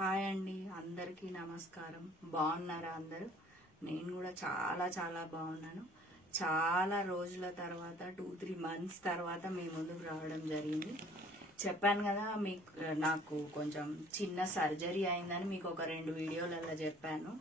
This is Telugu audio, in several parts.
హాయ్ అండి, అందరికీ నమస్కారం. బాగున్నారా అందరూ? నేను కూడా చాలా చాలా బాగున్నాను. చాలా రోజుల తర్వాత 2-3 months తర్వాత మీ ముందుకు రావడం జరిగింది. చెప్పాను కదా మీకు నాకు కొంచెం చిన్న సర్జరీ అయిందని మీకు ఒక 2 వీడియోలలో చెప్పాను.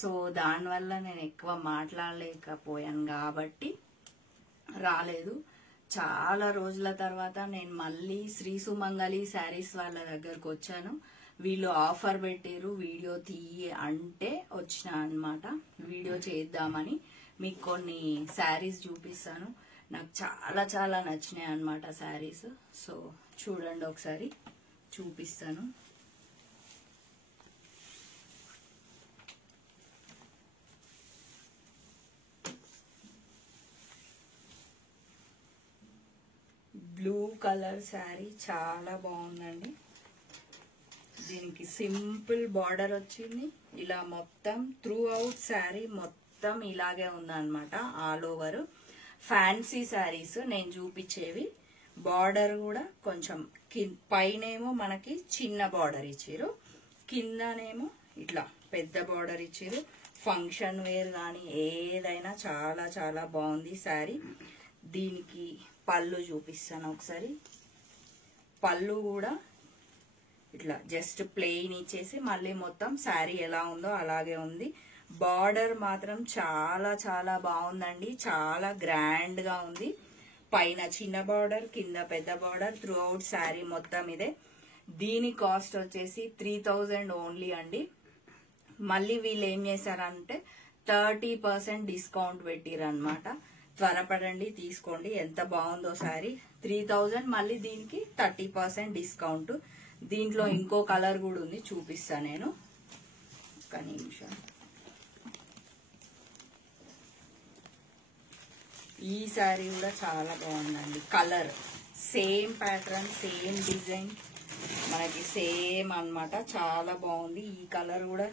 సో దానివల్ల నేను ఎక్కువ మాట్లాడలేకపోయాను కాబట్టి రాలేదు. చాలా రోజుల తర్వాత నేను మళ్ళీ శ్రీ సుమంగళి శారీస్ వాళ్ళ దగ్గరకు వచ్చాను. వీళ్ళు ఆఫర్ పెట్టారు వీడియో తీయి అంటే వచ్చిన అన్నమాట. వీడియో చేద్దామని మీకు కొన్ని శారీస్ చూపిస్తాను. నాకు చాలా చాలా నచ్చినాయి అన్నమాట శారీస్. సో చూడండి, ఒకసారి చూపిస్తాను. బ్లూ కలర్ శారీ చాలా బాగుందండి. దీనికి సింపుల్ బార్డర్ వచ్చింది. ఇలా మొత్తం త్రూ అవుట్ శారీ మొత్తం ఇలాగే ఉందన్నమాట. ఆల్ ఓవర్ ఫ్యాన్సీ శారీస్ నేను చూపించేవి. బార్డర్ కూడా కొంచెం పైనేమో మనకి చిన్న బార్డర్ ఇచ్చారు, కిందనేమో ఇట్లా పెద్ద బార్డర్ ఇచ్చారు. ఫంక్షన్ వేర్ కానీ ఏదైనా చాలా చాలా బాగుంది శారీ. దీనికి పళ్ళు చూపిస్తాను ఒకసారి. పళ్ళు కూడా ఇట్లా జస్ట్ ప్లెయిన్ ఇచ్చేసి మళ్ళీ మొత్తం శారీ ఎలా ఉందో అలాగే ఉంది. బార్డర్ మాత్రం చాలా చాలా బాగుందండి, చాలా గ్రాండ్ గా ఉంది. పైన చిన్న బార్డర్, కింద పెద్ద బార్డర్, త్రూ అవుట్ శారీ మొత్తం ఇదే. దీని కాస్ట్ వచ్చేసి 3000 ఓన్లీ అండి. మళ్ళీ వీళ్ళు ఏం చేశారంటే 30% డిస్కౌంట్ పెట్టిరన్నమాట. త్వరపడండి, తీసుకోండి. ఎంత బాగుందో శారీ. 3000 మళ్ళీ దీనికి 30% డిస్కౌంట్. దీంట్లో ఇంకో కలర్ కూడా ఉంది, చూపిస్తా నేను. ఒక్క నిమిషం. ఈ శారీ కూడా చాలా బాగుందండి. Colour same pattern, same design, మనకి సేమ్ అన్నమాట. చాలా బాగుంది. ఈ కలర్ కూడా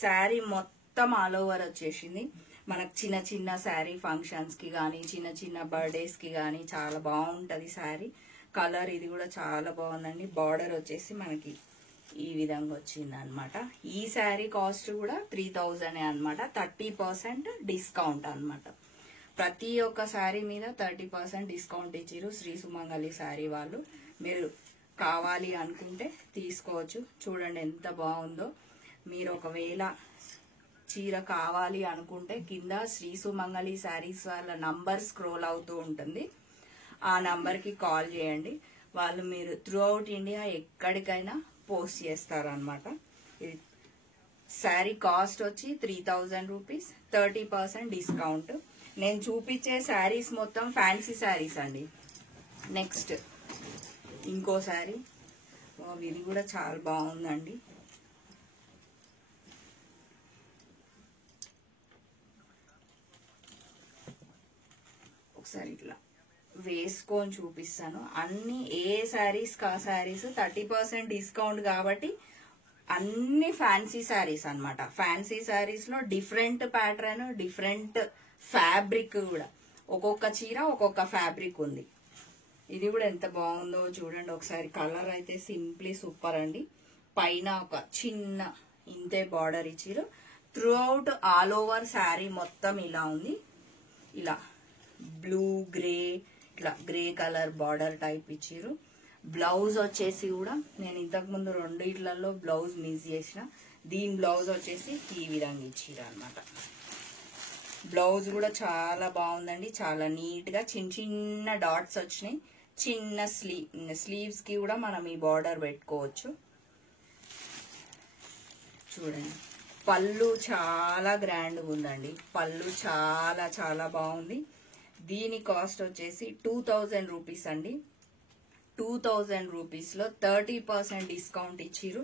శారీ మొత్తం ఆల్ ఓవర్ వచ్చేసింది. మనకు చిన్న చిన్న శారీ ఫంక్షన్స్ కి కానీ చిన్న చిన్న బర్త్డేస్ కి కానీ చాలా బాగుంటది శారీ. కలర్ ఇది కూడా చాలా బాగుందండి. బార్డర్ వచ్చేసి మనకి ఈ విధంగా వచ్చింది అనమాట. ఈ శారీ కాస్ట్ కూడా 3000 అనమాట. 30% డిస్కౌంట్ అనమాట. ప్రతి ఒక్క శారీ మీద 30% డిస్కౌంట్ ఇచ్చిరు శ్రీ సుమంగళి శారీ వాళ్ళు. మీరు కావాలి అనుకుంటే తీసుకోవచ్చు. చూడండి ఎంత బాగుందో. మీరు ఒకవేళ చీర కావాలి అనుకుంటే కింద శ్రీ సుమంగళి శారీస్ వాళ్ళ నంబర్ స్క్రోల్ అవుతూ ఉంటుంది. ఆ నంబర్కి కాల్ చేయండి. వాళ్ళు మీరు త్రూ అవుట్ ఇండియా ఎక్కడికైనా పోస్ట్ చేస్తారనమాట. ఇది శారీ కాస్ట్ వచ్చి 3000 రూపీస్, 30% డిస్కౌంట్. నేను చూపించే శారీస్ మొత్తం ఫ్యాన్సీ శారీస్ అండి. నెక్స్ట్ ఇంకో శారీ, ఇది కూడా చాలా బాగుందండి. ఒకసారి ఇట్లా వేసుకొని చూపిస్తాను. అన్ని ఏ శారీస్ కా శారీస్ 30% డిస్కౌంట్ కాబట్టి అన్ని ఫ్యాన్సీ శారీస్ అన్నమాట. ఫ్యాన్సీ శారీస్ లో డిఫరెంట్ ప్యాటర్న్, డిఫరెంట్ ఫ్యాబ్రిక్ కూడా. ఒక్కొక్క చీర ఒక్కొక్క ఫ్యాబ్రిక్ ఉంది. ఇది కూడా ఎంత బాగుందో చూడండి ఒకసారి. కలర్ అయితే సింప్లీ సూపర్ అండి. పైన ఒక చిన్న ఇంతే బార్డర్ ఇచ్చిరు. Throughout all over sari మొత్తం ఇలా ఉంది. ఇలా బ్లూ గ్రే, ఇట్లా గ్రే కలర్ బార్డర్ టైప్ ఇచ్చిరు. బ్లౌజ్ వచ్చేసి కూడా నేను ఇంతకు ముందు 2 ఇట్లలో బ్లౌజ్ మిస్ చేసిన. దీని బ్లౌజ్ వచ్చేసి ఈ విధంగా ఇచ్చిరు అనమాట. బ్లౌజ్ కూడా చాలా బాగుందండి. చాలా నీట్ గా చిన్న చిన్న డాట్స్ వచ్చినాయి. చిన్న స్లీవ్స్ కి కూడా మనం ఈ బార్డర్ పెట్టుకోవచ్చు. చూడండి, పళ్ళు చాలా గ్రాండ్ ఉందండి. పళ్ళు చాలా చాలా బాగుంది. దీని కాస్ట్ వచ్చేసి 2000 రూపీస్ అండి. 2000 రూపీస్ లో 30% డిస్కౌంట్ ఇచ్చిరు.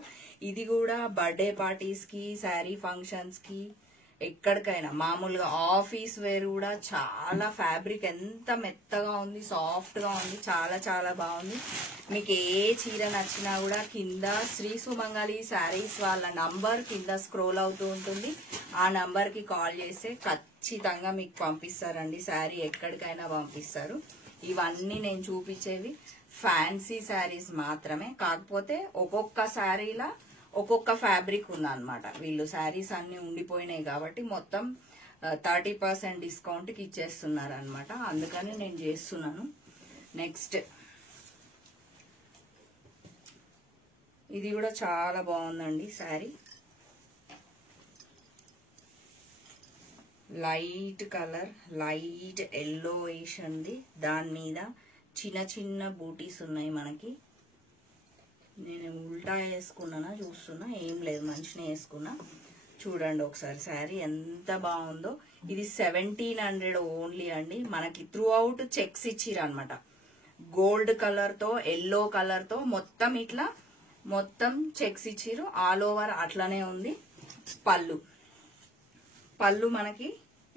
ఇది కూడా బర్త్డే పార్టీస్ కి, శారీ ఫంక్షన్స్ కి, ఎక్కడికైనా మామూలుగా ఆఫీస్ వేర్ కూడా చాలా ఫ్యాబ్రిక్ ఎంత మెత్తగా ఉంది, సాఫ్ట్ గా ఉంది. చాలా చాలా బాగుంది. మీకు ఏ చీర నచ్చినా కూడా కింద శ్రీ సుమంగళి శారీస్ వాళ్ళ నంబర్ కింద స్క్రోల్ అవుతూ ఉంటుంది. ఆ నంబర్ కి కాల్ చేస్తే ఖచ్చితంగా మీకు పంపిస్తారండి. శారీ ఎక్కడికైనా పంపిస్తారు. ఇవన్నీ నేను చూపించేవి ఫ్యాన్సీ శారీస్ మాత్రమే. కాకపోతే ఒక్కొక్క శారీలా ఒక్కొక్క ఫ్యాబ్రిక్ ఉందన్నమాట. వీళ్ళు శారీస్ అన్ని ఉండిపోయినాయి కాబట్టి మొత్తం 30% డిస్కౌంట్కి ఇచ్చేస్తున్నారు అనమాట. అందుకని నేను చేస్తున్నాను. నెక్స్ట్ ఇది కూడా చాలా బాగుందండి sari. Light colour, light yellowish ఉంది. దాని మీద చిన్న చిన్న బూటీస్ ఉన్నాయి మనకి. నేను ఉల్టా వేసుకున్నానా చూస్తున్నా, ఏం లేదు మంచిగా వేసుకున్నా. చూడండి ఒకసారి శారీ ఎంత బాగుందో. ఇది 1700 ఓన్లీ అండి. మనకి త్రూ అవుట్ చెక్స్ ఇచ్చిరు అనమాట. గోల్డ్ కలర్ తో ఎల్లో కలర్ తో మొత్తం ఇట్లా మొత్తం చెక్స్ ఇచ్చిరు. ఆల్ ఓవర్ అట్లానే ఉంది. పళ్ళు మనకి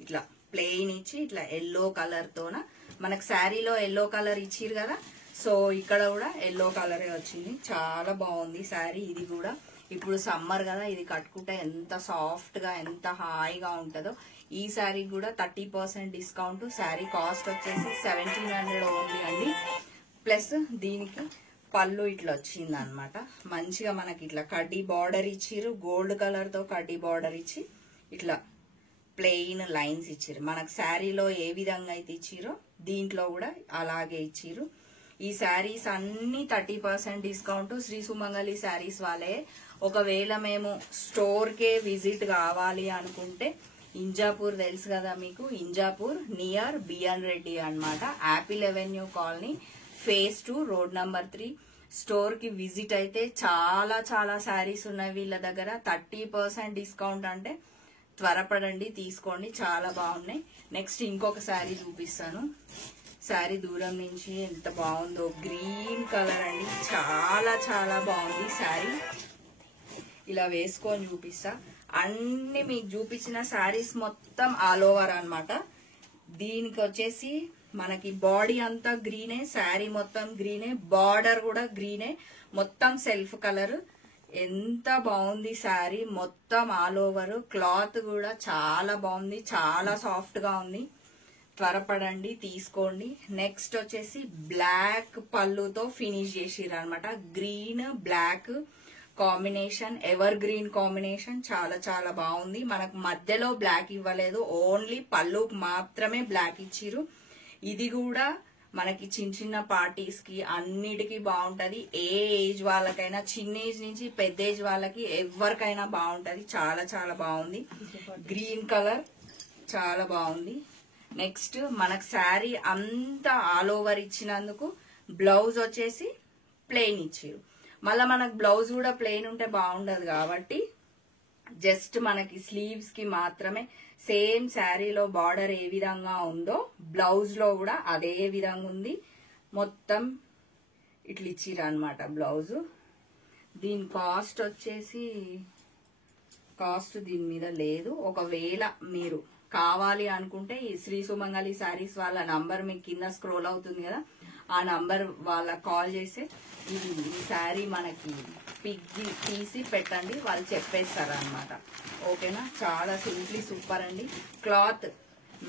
ఇట్లా ప్లెయిన్ ఇచ్చి ఇట్లా ఎల్లో కలర్ తోన మనకు శారీలో ఎల్లో కలర్ ఇచ్చిరు కదా, సో ఇక్కడ కూడా ఎల్లో కలరే వచ్చింది. చాలా బాగుంది శారీ. ఇది కూడా ఇప్పుడు సమ్మర్ కదా, ఇది కట్టుకుంటే ఎంత సాఫ్ట్ గా ఎంత హాయిగా ఉంటుందో. ఈ శారీ కూడా 30% డిస్కౌంట్. శారీ కాస్ట్ వచ్చేసి 1700 ఓన్లీ అండి. ప్లస్ దీనికి పళ్ళు ఇట్లా వచ్చింది అనమాట. మంచిగా మనకి ఇట్లా కడ్డీ బార్డర్ ఇచ్చిరు. గోల్డ్ కలర్ తో కడ్డీ బార్డర్ ఇచ్చి ఇట్లా ప్లెయిన్ లైన్స్ ఇచ్చిరు. మనకు శారీలో ఏ విధంగా అయితే ఇచ్చిరో దీంట్లో కూడా అలాగే ఇచ్చిరు. ఈ శారీస్ అన్ని 30% డిస్కౌంట్. శ్రీ సుమంగళి శారీస్ వాళ్ళే. ఒకవేళ మేము స్టోర్ కే విజిట్ కావాలి అనుకుంటే ఇంజాపూర్ తెలుసు కదా మీకు, ఇంజాపూర్ నియర్ బిఎన్ రెడ్డి అనమాట. Apple avenue colony phase 2 road number 3 store కి విజిట్ అయితే చాలా చాలా శారీస్ ఉన్నాయి వీళ్ళ దగ్గర. 30% డిస్కౌంట్ అంటే త్వరపడండి, తీసుకోండి, చాలా బాగున్నాయి. నెక్స్ట్ ఇంకొక శారీ చూపిస్తాను. శారీ దూరం నుంచి ఎంత బాగుందో. గ్రీన్ కలర్ అండి, చాలా చాలా బాగుంది శారీ. ఇలా వేసుకొని చూపిస్తా. అన్ని మీకు చూపించిన శారీస్ మొత్తం ఆల్ ఓవర్ అనమాట. దీనికి వచ్చేసి మనకి బాడీ అంతా గ్రీనే, శారీ మొత్తం గ్రీనే, బార్డర్ కూడా గ్రీనే, మొత్తం సెల్ఫ్ కలర్. ఎంత బాగుంది శారీ మొత్తం ఆల్ ఓవర్. క్లాత్ కూడా చాలా బాగుంది, చాలా సాఫ్ట్ గా ఉంది. త్వరపడండి, తీసుకోండి. నెక్స్ట్ వచ్చేసి బ్లాక్ పళ్ళుతో ఫినిష్ చేసిర్రు అనమాట. Green black combination, evergreen combination, చాలా చాలా బాగుంది. మనకు మధ్యలో బ్లాక్ ఇవ్వలేదు, ఓన్లీ పళ్ళుకు మాత్రమే బ్లాక్ ఇచ్చిరు. ఇది కూడా మనకి చిన్న చిన్న పార్టీస్ కి అన్నిటికీ బాగుంటది. ఏ ఏజ్ వాళ్ళకైనా, చిన్న ఏజ్ నుంచి పెద్ద ఏజ్ వాళ్ళకి ఎవరికైనా బాగుంటది. చాలా చాలా బాగుంది. గ్రీన్ కలర్ చాలా బాగుంది. నెక్స్ట్ మనకు శారీ అంతా ఆల్ ఓవర్ ఇచ్చినందుకు బ్లౌజ్ వచ్చేసి ప్లెయిన్ ఇచ్చిరు. మళ్ళీ మనకు బ్లౌజ్ కూడా ప్లెయిన్ ఉంటే బాగుండదు కాబట్టి జస్ట్ మనకి స్లీవ్స్ కి మాత్రమే సేమ్ శారీలో బార్డర్ ఏ విధంగా ఉందో బ్లౌజ్ లో కూడా అదే విధంగా ఉంది. మొత్తం ఇట్లా ఇచ్చిరు అనమాట బ్లౌజ్. దీని కాస్ట్ వచ్చేసి దీని మీద లేదు. ఒకవేళ మీరు కావాలి అనుకుంటే ఈ శ్రీ సుమంగళి శారీస్ వాళ్ళ నంబర్ మీకు కింద స్క్రోల్ అవుతుంది కదా, ఆ నంబర్ వాళ్ళకి కాల్ చేసి ఈ శారీ మనకి పిక్ తీసి పెట్టండి, వాళ్ళు చెప్పేస్తారు అనమాట. ఓకేనా? చాలా సింప్లీ సూపర్ అండి. క్లాత్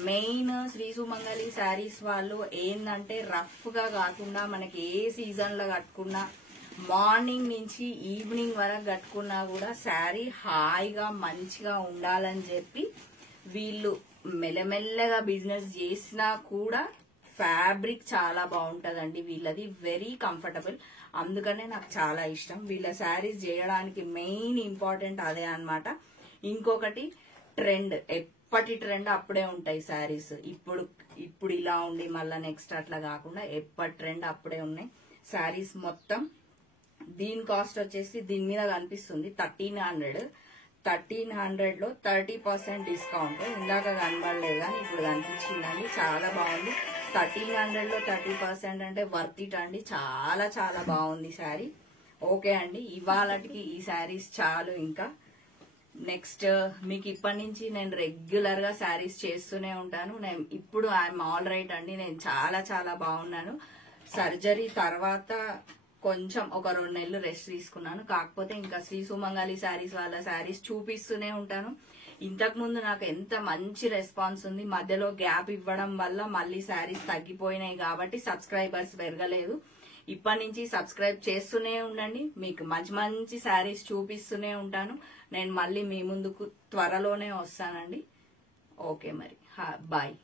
మెయిన్ శ్రీ సుమంగళి శారీస్ వాళ్ళు ఏంటంటే రఫ్ గా కాకుండా మనకి ఏ సీజన్ లో కట్టుకున్నా, మార్నింగ్ నుంచి ఈవినింగ్ వరకు కట్టుకున్నా కూడా శారీ హాయిగా మంచిగా ఉండాలని చెప్పి వీళ్ళు మెల్లమెల్లగా బిజినెస్ చేసినా కూడా ఫ్యాబ్రిక్ చాలా బాగుంటదండి వీళ్ళది. Very comfortable. అందుకనే నాకు చాలా ఇష్టం వీళ్ళ శారీస్ చేయడానికి. మెయిన్ ఇంపార్టెంట్ అదే అన్నమాట. ఇంకొకటి ట్రెండ్, ఎప్పటి ట్రెండ్ అప్పుడే ఉంటాయి శారీస్. ఇప్పుడు ఇలా ఉండి మళ్ళా నెక్స్ట్ అట్లా కాకుండా ఎప్పటి ట్రెండ్ అప్పుడే ఉన్నాయి శారీస్ మొత్తం. దీని కాస్ట్ వచ్చేసి దీని మీద కనిపిస్తుంది 1300 లో 30% డిస్కౌంట్. ఇందాక కనబడలేదు కానీ ఇప్పుడు కనిపించిందండి. చాలా బాగుంది. 1300 లో 30% అంటే వర్త్ ఇట్ అండి. చాలా చాలా బాగుంది శారీ. ఓకే అండి, ఇవాళకి ఈ శారీస్ చాలు. ఇంకా నెక్స్ట్ మీకు ఇప్పటి నుంచి నేను రెగ్యులర్ గా శారీస్ చేస్తూనే ఉంటాను. నేను ఇప్పుడు ఐఎమ్ ఆల్ రైట్ అండి. నేను చాలా చాలా బాగున్నాను. సర్జరీ తర్వాత కొంచెం ఒక 2 నెలలు రెస్ట్ తీసుకున్నాను. కాకపోతే ఇంకా శ్రీ సుమంగళి శారీస్ వాళ్ళ శారీస్ చూపిస్తూనే ఉంటాను. ఇంతకు ముందు నాకు ఎంత మంచి రెస్పాన్స్ ఉంది. మధ్యలో గ్యాప్ ఇవ్వడం వల్ల మళ్ళీ శారీస్ తగ్గిపోయినాయి కాబట్టి సబ్స్క్రైబర్స్ పెరగలేదు. ఇప్పటి నుంచి సబ్స్క్రైబ్ చేస్తూనే ఉండండి. మీకు మంచి మంచి శారీస్ చూపిస్తూనే ఉంటాను. నేను మళ్ళీ మీ ముందుకు త్వరలోనే వస్తానండి. ఓకే మరి బాయ్.